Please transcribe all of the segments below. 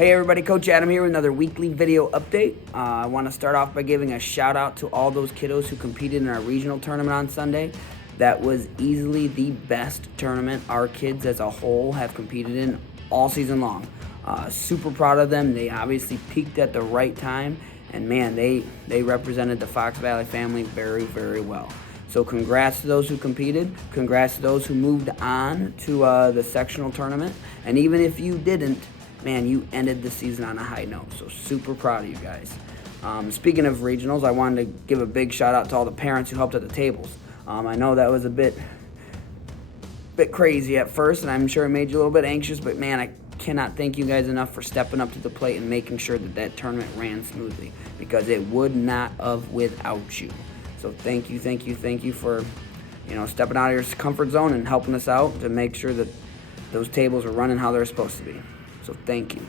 Hey everybody, Coach Adam here with another weekly video update. I want to start off by giving a shout out to all those kiddos who competed in our regional tournament on Sunday. That was easily the best tournament our kids as a whole have competed in all season long. Super proud of them. They obviously peaked at the right time, and man, they represented the Fox Valley family very, very well. So congrats to those who competed. Congrats to those who moved on to the sectional tournament. And even if you didn't, man, you ended the season on a high note. So super proud of you guys. Speaking of regionals, I wanted to give a big shout out to all the parents who helped at the tables. I know that was a bit crazy at first, and I'm sure it made you a little bit anxious, but man, I cannot thank you guys enough for stepping up to the plate and making sure that that tournament ran smoothly, because it would not have without you. So thank you for, stepping out of your comfort zone and helping us out to make sure that those tables are running how they're supposed to be. So thank you.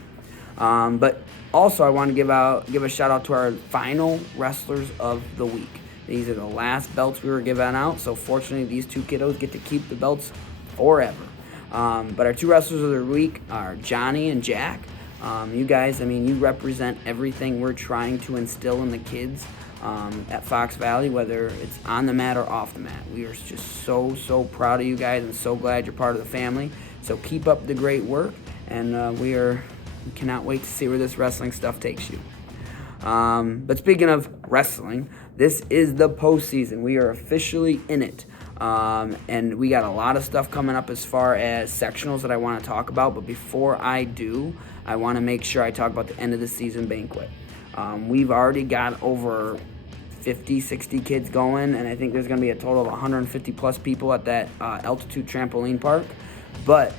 But also I want to give a shout out to our final wrestlers of the week. These are the last belts we were giving out, so fortunately these two kiddos get to keep the belts forever. But our two wrestlers of the week are Johnny and Jack. You guys, you represent everything we're trying to instill in the kids at Fox Valley, whether it's on the mat or off the mat. We are just so proud of you guys and so glad you're part of the family. So keep up the great work, and we cannot wait to see where this wrestling stuff takes you. But speaking of wrestling, this is the postseason. We are officially in it. And we got a lot of stuff coming up as far as sectionals that I want to talk about. But before I do, I want to make sure I talk about the end of the season banquet. We've already got over 50, 60 kids going, and I think there's going to be a total of 150 plus people at that altitude trampoline park. But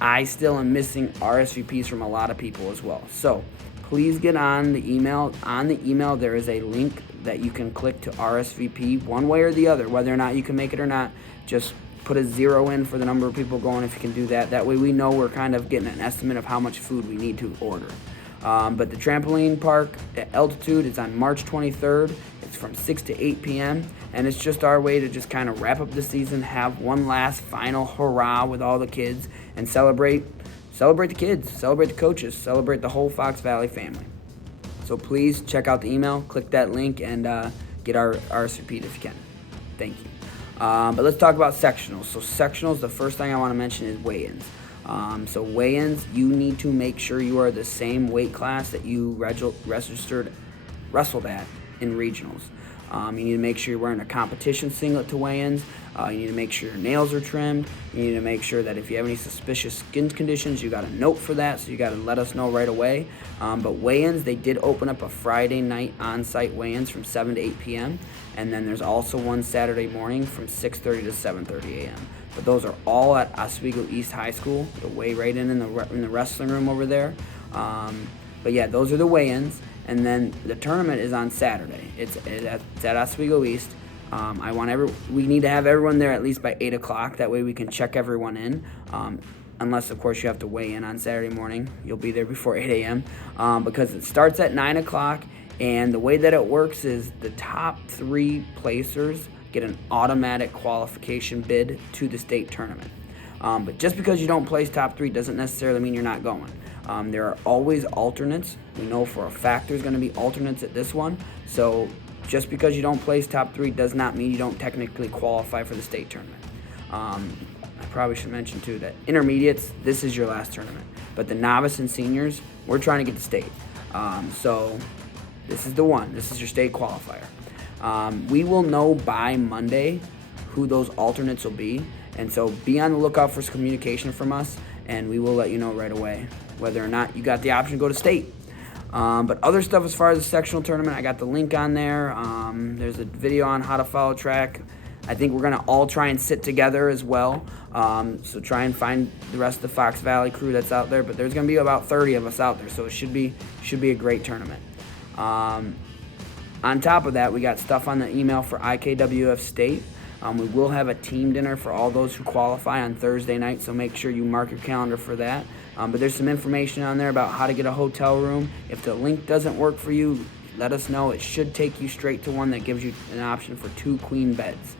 I still am missing RSVPs from a lot of people as well. So please get on the email. On the email, there is a link that you can click to RSVP one way or the other, whether or not you can make it or not. Just put a 0 in for the number of people going if you can do that. That way we know we're kind of getting an estimate of how much food we need to order. But the trampoline park at Altitude is on March 23rd. It's from 6 to 8 p.m. And it's just our way to just kind of wrap up the season, have one last final hurrah with all the kids, and celebrate the kids, celebrate the coaches, celebrate the whole Fox Valley family. So please check out the email, click that link, and get our RSVP if you can. Thank you. But let's talk about sectionals. So sectionals, the first thing I want to mention is weigh-ins. So weigh-ins, you need to make sure you are the same weight class that you wrestled at in regionals. You need to make sure you're wearing a competition singlet to weigh-ins. You need to make sure your nails are trimmed. You need to make sure that if you have any suspicious skin conditions, you got a note for that, so you got to let us know right away. But weigh-ins, they did open up a Friday night on-site weigh-ins from 7 to 8 p.m. And then there's also one Saturday morning from 6:30 to 7:30 a.m. But those are all at Oswego East High School. You'll weigh right in the wrestling room over there. But yeah, those are the weigh-ins. And then the tournament is on Saturday. It's at Oswego East. We need to have everyone there at least by 8 o'clock. That way we can check everyone in. Unless, of course, you have to weigh in on Saturday morning. You'll be there before 8 a.m. Because it starts at 9 o'clock. And the way that it works is the top 3 placers get an automatic qualification bid to the state tournament. But just because you don't place top 3 doesn't necessarily mean you're not going. There are always alternates. We know for a fact there's going to be alternates at this one. So just because you don't place top 3 does not mean you don't technically qualify for the state tournament. I probably should mention too that intermediates, this is your last tournament. But the novice and seniors, we're trying to get to state. So this is the one. This is your state qualifier. We will know by Monday who those alternates will be. And so be on the lookout for some communication from us, and we will let you know right away whether or not you got the option to go to state. But other stuff as far as the sectional tournament, I got the link on there. There's a video on how to follow track. I think we're going to all try and sit together as well. So try and find the rest of the Fox Valley crew that's out there. But there's going to be about 30 of us out there, so it should be a great tournament. On top of that, we got stuff on the email for IKWF State. We will have a team dinner for all those who qualify on Thursday night, so make sure you mark your calendar for that. But there's some information on there about how to get a hotel room. If the link doesn't work for you, let us know. It should take you straight to one that gives you an option for 2 queen beds.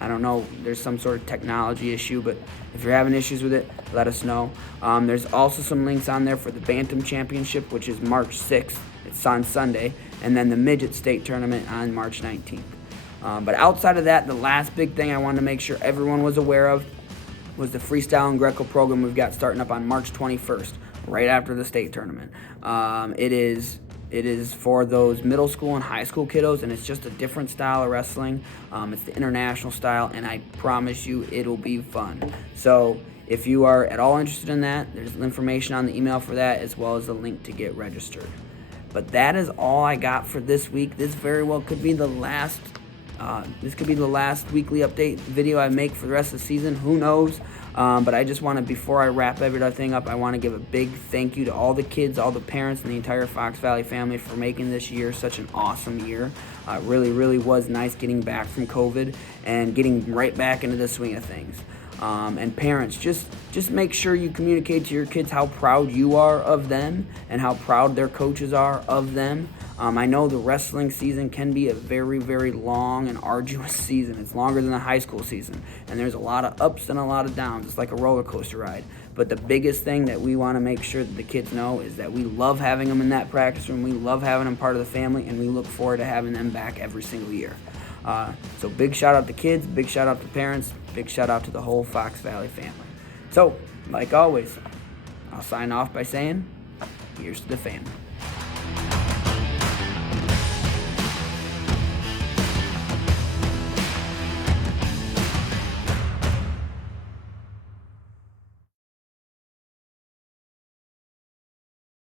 I don't know, there's some sort of technology issue, but if you're having issues with it, let us know. There's also some links on there for the Bantam Championship, which is March 6th. It's on Sunday. And then the Midget State Tournament on March 19th. But outside of that, the last big thing I wanted to make sure everyone was aware of was the Freestyle and Greco program we've got starting up on March 21st, right after the state tournament. It is for those middle school and high school kiddos, and it's just a different style of wrestling. It's the international style, and I promise you it'll be fun. So if you are at all interested in that, there's information on the email for that, as well as a link to get registered. But that is all I got for this week. This very well could be the last weekly update video I make for the rest of the season. Who knows? But I just want to, before I wrap everything up, I want to give a big thank you to all the kids, all the parents, and the entire Fox Valley family for making this year such an awesome year. It really, really was nice getting back from COVID and getting right back into the swing of things. And parents, just make sure you communicate to your kids how proud you are of them and how proud their coaches are of them. I know the wrestling season can be a very, very long and arduous season. It's longer than the high school season, and there's a lot of ups and a lot of downs. It's like a roller coaster ride. But the biggest thing that we want to make sure that the kids know is that we love having them in that practice room. We love having them part of the family, and we look forward to having them back every single year. So big shout out to kids, big shout out to parents, big shout out to the whole Fox Valley family. So, like always, I'll sign off by saying, here's to the family.